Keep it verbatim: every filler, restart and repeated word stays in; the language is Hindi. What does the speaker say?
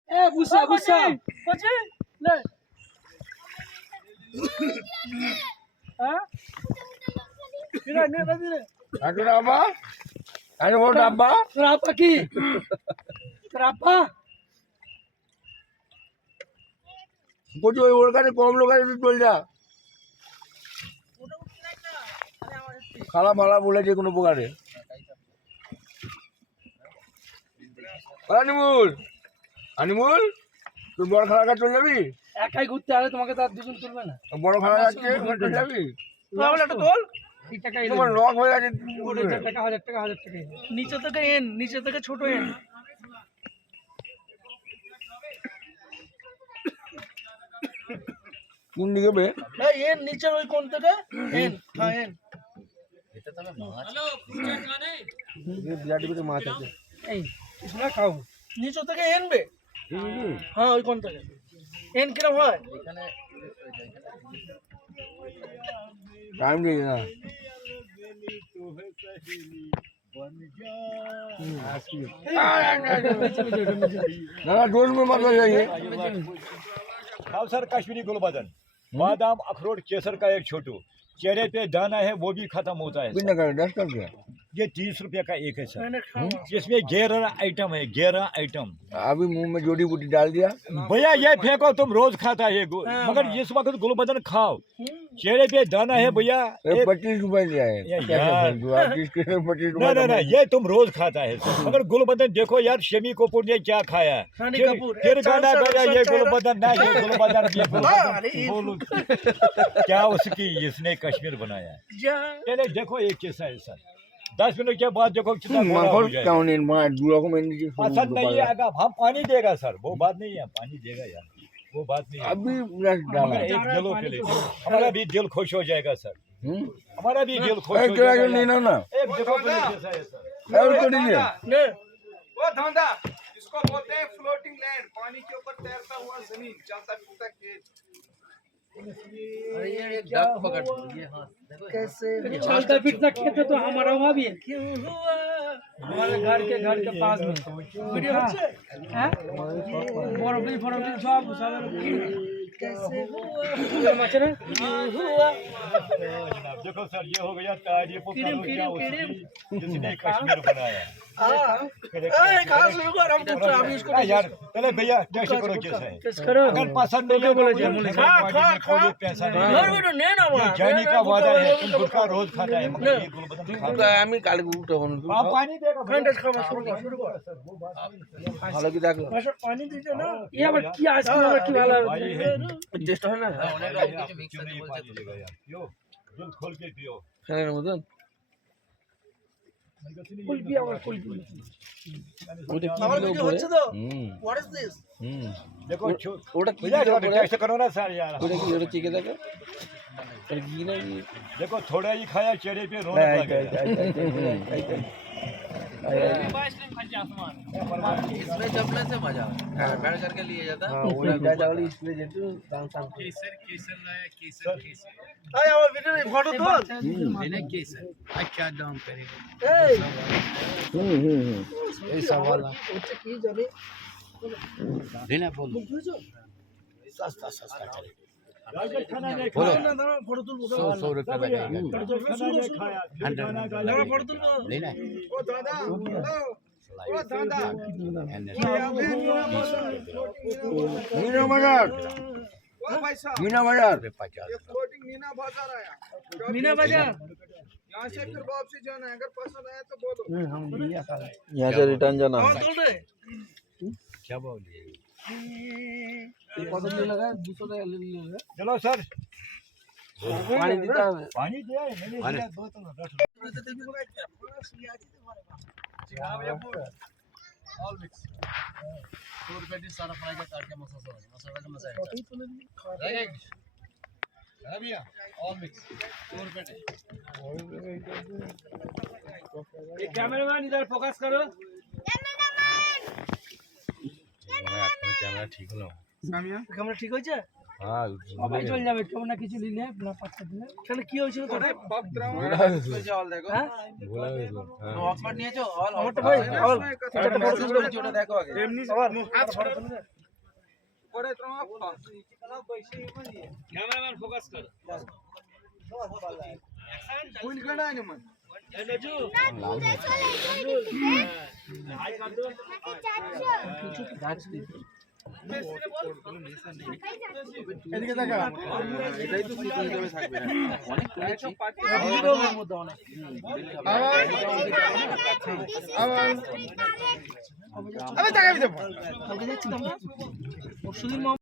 ए बुसा बुसा कोची ले हां किरा ने दादी रे আটো ডাব্বা আরে ও ডাব্বা রাপা কি রাপা কোটি ওই ওর কাছে কম লোক আছে চল যা খালা মালা বলে যে কোনো প্রকারে আনিমুল আনিমুল তুই বড় খালা কাছে চলে যাবি একাই ঘুরতে আসে তোমাকে তার দুজন তুলবে না বড় খালা যাচ্ছে চলে যাবি তাহলে একটা তোল এই টাকা এলো তোমার লক হয়ে গেছে হাজার টাকা হাজার টাকা হাজার টাকা নিচে থেকে এন নিচে থেকে ছোট এন কোন দিকে বে এই এন নিচে ওই কোন থেকে এন হ্যাঁ এন এটা তো মাছ হ্যালো ফুচকা খানে এই বিরাট বিরাট মাছ আছে এই কিছু খাও নিচে থেকে এন বে হ্যাঁ ওই কোন থেকে এন কিরম হয় এখানে টাইম দিই না ना जोश में मत जाइए खावसर कश्मीरी गुलबदन बादाम अखरोट केसर का एक छोटू चेहरे पे दाना है वो भी खत्म होता है कितना कर दस कर दिया ये तीस रुपए का एक है सर मैंने खाओ जिसमें ग्यारह आइटम है ग्यारह आइटम अभी मुंह में जोड़ी बूटी डाल दिया भैया ये फेंको तुम रोज खाता है गु- मगर इस वक्त गुलबदन खाओ चेहरे पे दाना है भैया एक- पच्चीस रुपए लिया है ये क्या यार। समझो आप तीस के पच्चीस ना ना ना रुपए ये तुम रोज खाता है सर। मगर गुलबदन देखो यार शमी कपूर ने क्या खाया है शमी फिर कपूर, फिर एक गाना चार गाया सौ ये सत्तर। गुलबदन ना ये गुलबदन ये अरे गुलबदन ये- बोलो क्या उसकी इसने कश्मीर बनाया है जा पहले देखो ये कैसा है सर दस मिनट के बाद देखो कितना गोरा हो माहौल जाएगा। क्या नहीं मार दूर को मैंने जो पसंद नहीं है अगर हम पानी देगा सर वो बात नहीं है पानी देगा यार वो बात नहीं है अभी रस डाला मगर एक दिलों के लिए हमारा भी दिल खुश हो जाएगा सर हम्म हमारा भी दिल खुश एक हो तरह जाएगा के नहीं यार। ना ना एक देखो पहले कैसा है सर और कर दीजिए ने वो धंधा इसको बोलते हैं फ्लोटिंग लैंड पानी के ऊपर तैरता हुआ जमीन चलता फिरता खेत अरे ये एक डक पकड़ ये हां देखो कैसे चलता फिरता खेत तो हमारा वहाँ भी है क्यों हुआ हमारे घर के घर के पास में वीडियो হচ্ছে হ্যাঁ বরফি ফরফি সব সাদা कैसे हुआ माचे ना हुआ जनाब देखो सर ये हो गया तारीफ करो किरिम, क्या किरिम, उसकी जिसने कश्मीर बनाया हां ए खास लोग हम कुछ अभी इसको हाँ यार पहले भैया टेस्ट करो कैसा है टेस्ट करो अगर पसंद नहीं है बोले तो जा मुझे खा खा खा कोई पैसा नहीं घर है। में ने ना ये जाने का वादा है तुम गुटखा रोज खाता है मगर ये गुलबदन खाता है। আমি কালকে উঠে বন্ধু आप पानी देगा भैया। टेस्ट खाओ शुरू कर शुरू कर ভালো কি দেখো মাসে পানি দিতে না ये আবার কি আছে আবার কি ভালো भाई है টেস্ট হয় না অনেক यार, রকম কিছু মিক্স क्यों আছে नहीं বলছে पानी देगा यार पियो दिल खोल के पियो ফ্যানের মতন কুলপি আবার কুলপি ওটা কি আমার হলো ভিডিও উপরে হচ্ছে তো hmm what is this hmm देखो छो- ওটা কি भैया দিলো थोड़ा উপরে? टेस्ट करो ना सर यार ওটা কি ওটা চিকে দেখো ওটা কি না কি देखो थोड़ा ही खाया चेहरे पे रोने আই लग আই गया আই আই আই इसमें जमने से मजा है बैठ करके लिए जाता হ্যাঁ ওটা যা যাওয়ালি স্প্রে যেটু দাম সাম केसर केसर लाया केसर केसर আই আমার ভিডিও ফটো তো लेने केसर आज क्या दाम करेगा এই হুম হুম হুম এই সওয়ালা এটা কি জানি लेना बोलो সস্তা সস্তা চলে गाजर खाना नहीं बोलो। खाया না দাঁড়া ফটো তুলবো सौ सौ रुपये लगेगा गाजर खाना नहीं खाया दिल खाना দাঁড়া गाजर ফটো তুলবো लेना है ओ दादा हेलो ओ दादा मीना बाजार ओ भाई साहब मीना बाजार ये फ्लोटिंग मीना बाजार आया मीना बाजार यहाँ से फिर वापसी जाना है अगर पसंद आया तो बोलो यहाँ से रिटर्न जाना আমার তুল রে क्या बोलिए কত দিয়ে লাগা দুশো টাকা ले लेगा चलो सर पानी देता है पानी दिया है मैंने दिया दो तो ना दस ऑल मिक्स सौ रुपये की सारा फ्राई का काट के मसाला मसाला का मसाला है भैया ऑल मिक्स सौ रुपये ये कैमरामैन इधर फोकस करो कैमरा ठीक हो ক্যামেরা ঠিক হয়েছে हाँ সবাই চলে যাবে, কেউ না কিছু নিলে না পাত্তা দিলে। এখানে কি হয়েছিল তোর? হ্যাঁ ভোলা গেছিল হ্যাঁ আমারটা ভাই আবার একটা বড় সুন্দর হয়েছে, ওটা দেখো আগে। এমনি আবার হাত করে তো কোন গড়া আনে মান এদিকে দেখা এটাই তো সুতো হিসেবে থাকবে না অনেক করেছি ভিডিওর মধ্যে অনেক আবার আবার আবে টাকা দিতে কালকে যাচ্ছি তো আমরা পরশুদিন